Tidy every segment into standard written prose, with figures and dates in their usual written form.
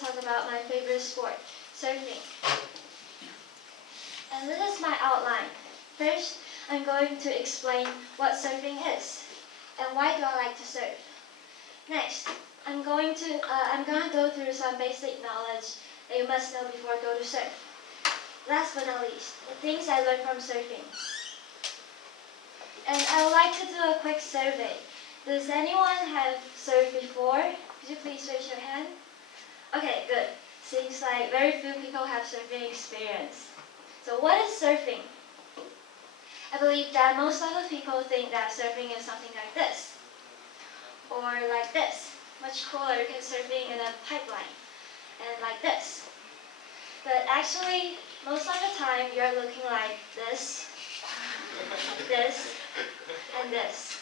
talk about my favorite sport, surfing. And this is my outline. First, I'm going to explain what surfing is and why do I like to surf. Next, I'm gonna go through some basic knowledge that you must know before you go to surf. Last but not least, the things I learned from surfing. And I would like to do a quick survey. Does anyone have surfed before? Could you please raise your hand? Okay, good. Seems like very few people have surfing experience. So what is surfing? I believe that most of the people think that surfing is something like this. Or like this. Much cooler because surfing in a pipeline. And like this. But actually, most of the time you're looking like this, this, and this.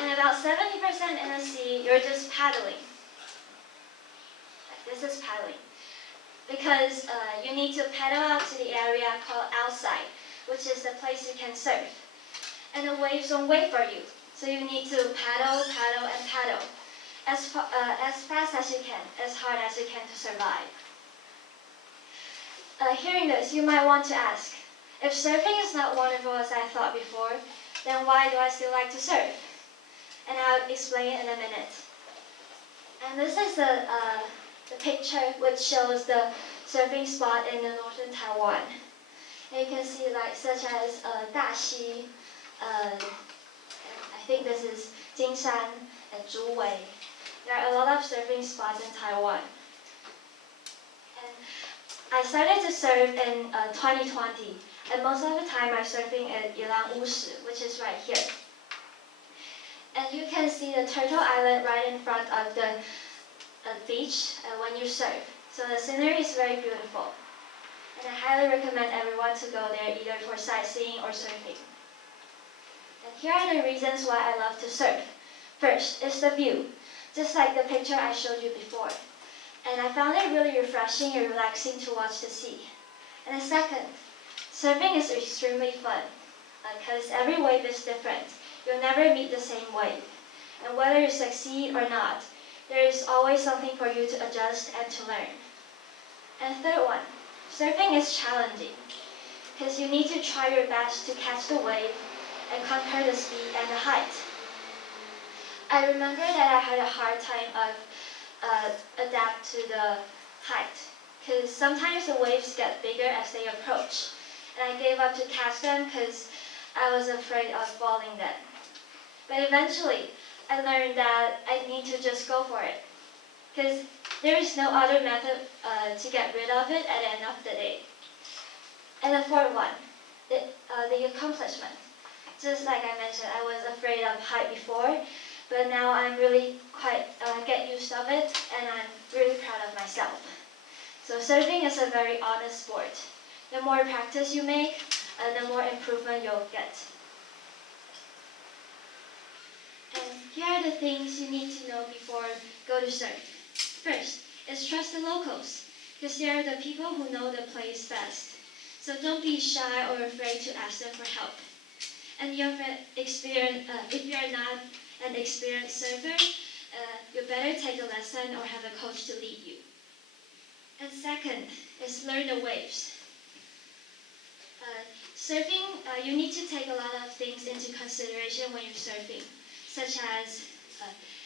And about 70% in the sea, you're just paddling. This is paddling. Because you need to paddle out to the area called outside, which is the place you can surf. And the waves don't wait for you. So you need to paddle, paddle, and paddle. As fast as you can, as hard as you can to survive. Hearing this, you might want to ask, if surfing is not wonderful as I thought before, then why do I still like to surf? And I'll explain in a minute. And this is the picture which shows the surfing spot in the northern Taiwan. And you can see like such as Daxi, and I think this is Jingshan and Zhuwei. There are a lot of surfing spots in Taiwan. And I started to surf in 2020, and most of the time I'm surfing at Yilang Wushi, which is right here. And you can see the Turtle Island right in front of the beach when you surf. So the scenery is very beautiful. And I highly recommend everyone to go there either for sightseeing or surfing. And here are the reasons why I love to surf. First is the view, just like the picture I showed you before. And I found it really refreshing and relaxing to watch the sea. And the second, surfing is extremely fun because every wave is different. You'll never meet the same wave. And whether you succeed or not, there is always something for you to adjust and to learn. And third one, surfing is challenging because you need to try your best to catch the wave and conquer the speed and the height. I remember that I had a hard time of adapt to the height because sometimes the waves get bigger as they approach. And I gave up to catch them because I was afraid of falling then. But eventually, I learned that I need to just go for it because there is no other method to get rid of it at the end of the day. And the fourth one, the accomplishment. Just like I mentioned, I was afraid of height before, but now I'm really quite get used of it, and I'm really proud of myself. So surfing is a very honest sport. The more practice you make, the more improvement you'll get. And here are the things you need to know before go to surf. First is trust the locals, because they are the people who know the place best. So don't be shy or afraid to ask them for help. And if you're not an experienced surfer, you better take a lesson or have a coach to lead you. And second is learn the waves. Surfing, you need to take a lot of things into consideration when you're surfing, such as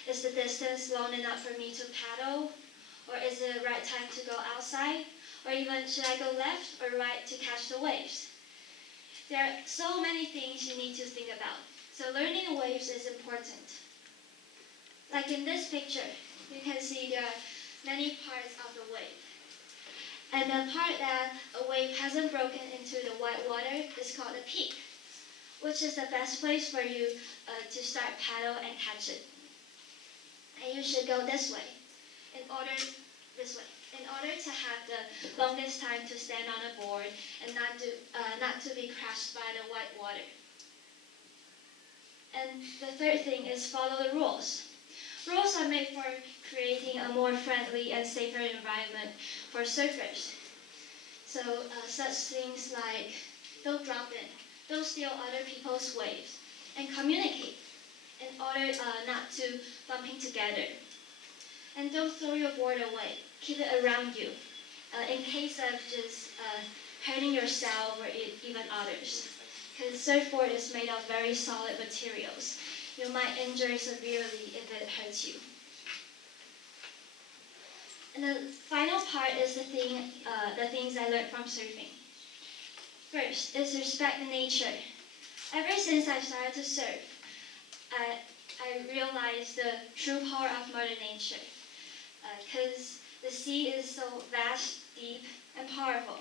is the distance long enough for me to paddle, or is it the right time to go outside, or even should I go left or right to catch the waves? There are so many things you need to think about, so learning the waves is important. Like in this picture, you can see there are many parts of the wave. And the part that a wave hasn't broken into the white water is called a peak, which is the best place for you to start paddle and catch it. And you should go this way, in order to have the longest time to stand on a board and not to be crushed by the white water. And the third thing is follow the rules. Rules are made for creating a more friendly and safer environment for surfers. So such things like don't drop in, don't steal other people's waves, and communicate in order not to bumping together. And don't throw your board away. Keep it around you in case of just hurting yourself or even others. Because surfboard is made of very solid materials. You might injure severely if it hurts you. And the final part is the things I learned from surfing. First is respect the nature. Ever since I started to surf, I realized the true power of Mother Nature. Because the sea is so vast, deep, and powerful.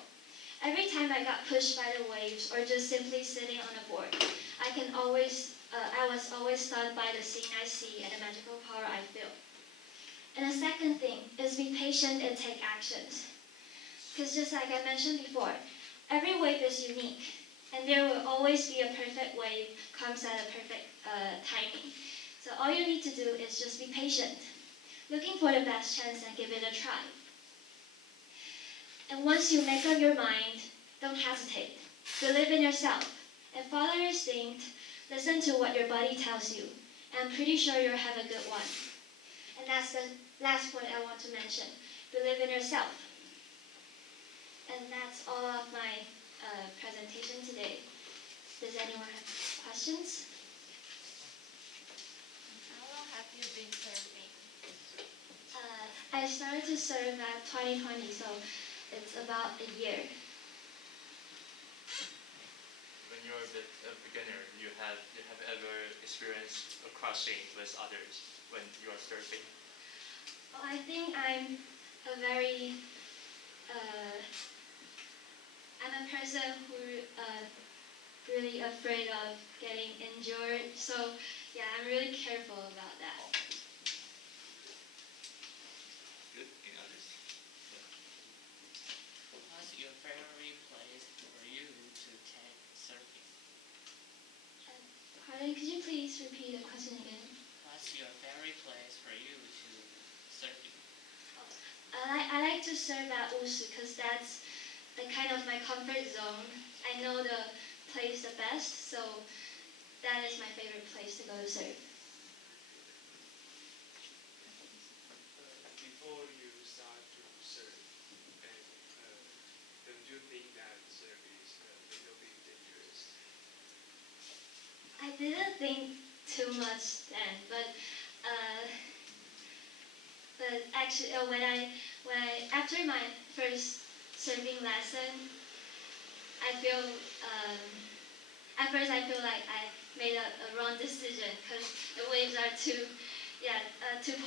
Every time I got pushed by the waves or just simply sitting on a board, I was always stunned by the scene I see and the magical power I feel. And the second thing is be patient and take actions. Because just like I mentioned before, every wave is unique, and there will always be a perfect wave comes at a perfect timing. So all you need to do is just be patient, looking for the best chance and give it a try. And once you make up your mind, don't hesitate. Believe in yourself and follow your instinct. Listen to what your body tells you. I'm pretty sure you'll have a good one. And that's the last point I want to mention. Believe in yourself. And that's all of my presentation today. Does anyone have questions? How long have you been surfing? I started to surf at 2020, so it's about a year. When you're a beginner, you have ever experienced crossing with others when you are surfing? Well, I think I'm a person who really afraid of getting injured. So yeah, I'm really careful about that. Good. Any others? What's your favorite place for you to take surfing? Pardon, could you please repeat the question again? What's your favorite place for you to surfing? I like to surf at Wusu because that's the kind of my comfort zone. I know the place the best, so that is my favorite place to go to surf. Before you start to surf, and don't you think that surf is a little bit dangerous? I didn't think too much then, but actually after my first surfing lesson, at first I feel like I made a wrong decision because the waves are too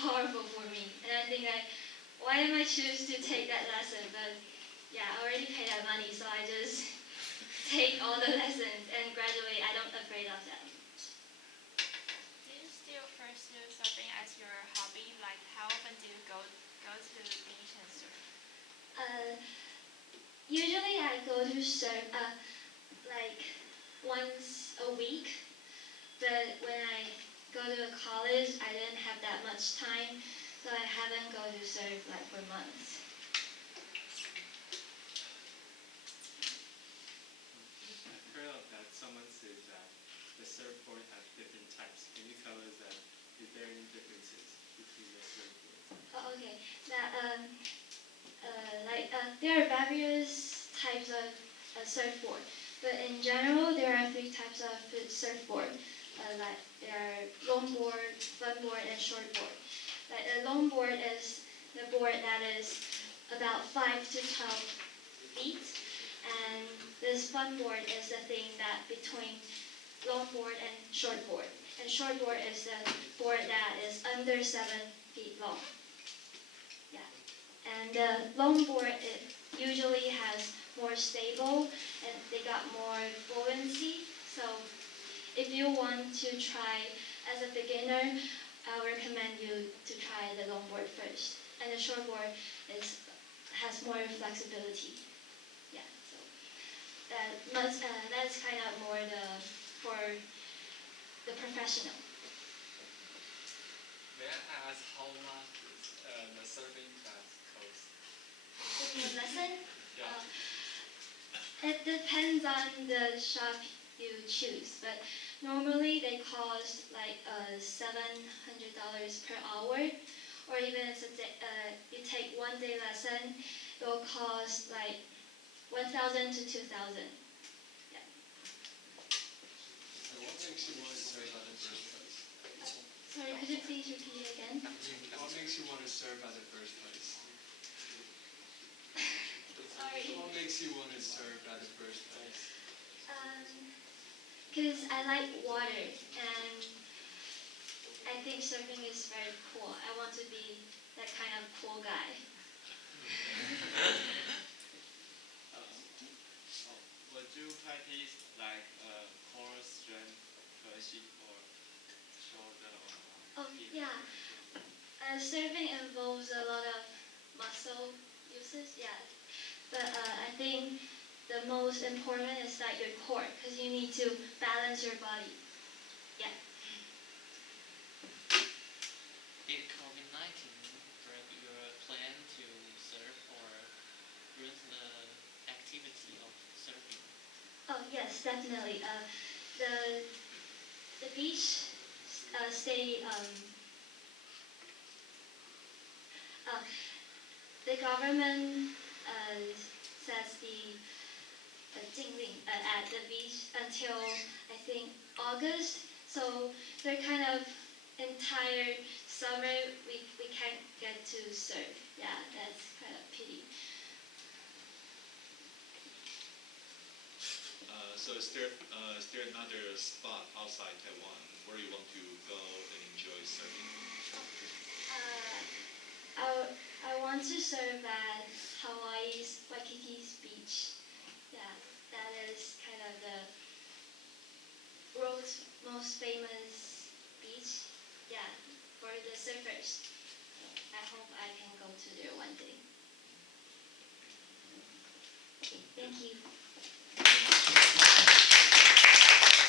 powerful for me, and I think why am I choose to take that lesson? But yeah, I already paid that money, so I just take all the lessons and graduate. I don't afraid of that. Do you still pursue surfing as your hobby? Like, how often do you go to the beach and surf? Usually I go to surf like once a week, but when I go to college, I didn't have that much time, so I haven't go to surf like for months. I've heard of that someone says that the surfboard has different types. Can you tell us that is there any differences between the surfboards? Oh, okay. There are various types of surfboard, but in general there are three types of surfboard. There are longboard, funboard, and shortboard. Like a longboard is the board that is about 5 to 12 feet, and this funboard is the thing that between longboard and shortboard. And shortboard is the board that is under 7 feet long. Yeah. And the longboard usually has more stable and they got more buoyancy. So if you want to try as a beginner, I would recommend you to try the longboard first. And the shortboard has more flexibility. Yeah. So that's kind of more for the professional. May I ask how much the surfing class costs? The lesson? Yeah. It depends on the shop you choose, but normally they cost like $700 per hour, or even if you take 1 day lesson, it will cost like 1,000 to 2,000. And what makes you want to serve at the first place? Sorry, could you please repeat it again? What makes you want to serve at the first place? Sorry. What makes you want to serve at the first place? Because I like water and I think surfing is very cool. I want to be that kind of cool guy. Would you practice like core strength pushing or shoulder or Oh, yeah. Surfing involves a lot of muscle uses, yeah. But I think the most important is that your core, because you need to balance your body. Yeah. Did COVID-19 break your plan to surf or ruin the activity of surfing? Oh yes, definitely. The beach stay. The government says the 禁令 at the beach until I think August. So they're kind of entire summer we can't get to surf. Yeah, that's kind of pity. So is there another spot outside Taiwan where you want to go and enjoy surfing? I want to surf at Hawaii's Waikiki's beach. Yeah, that is kind of the world's most famous beach. Yeah, for the surfers. I hope I can go to there one day. Thank you.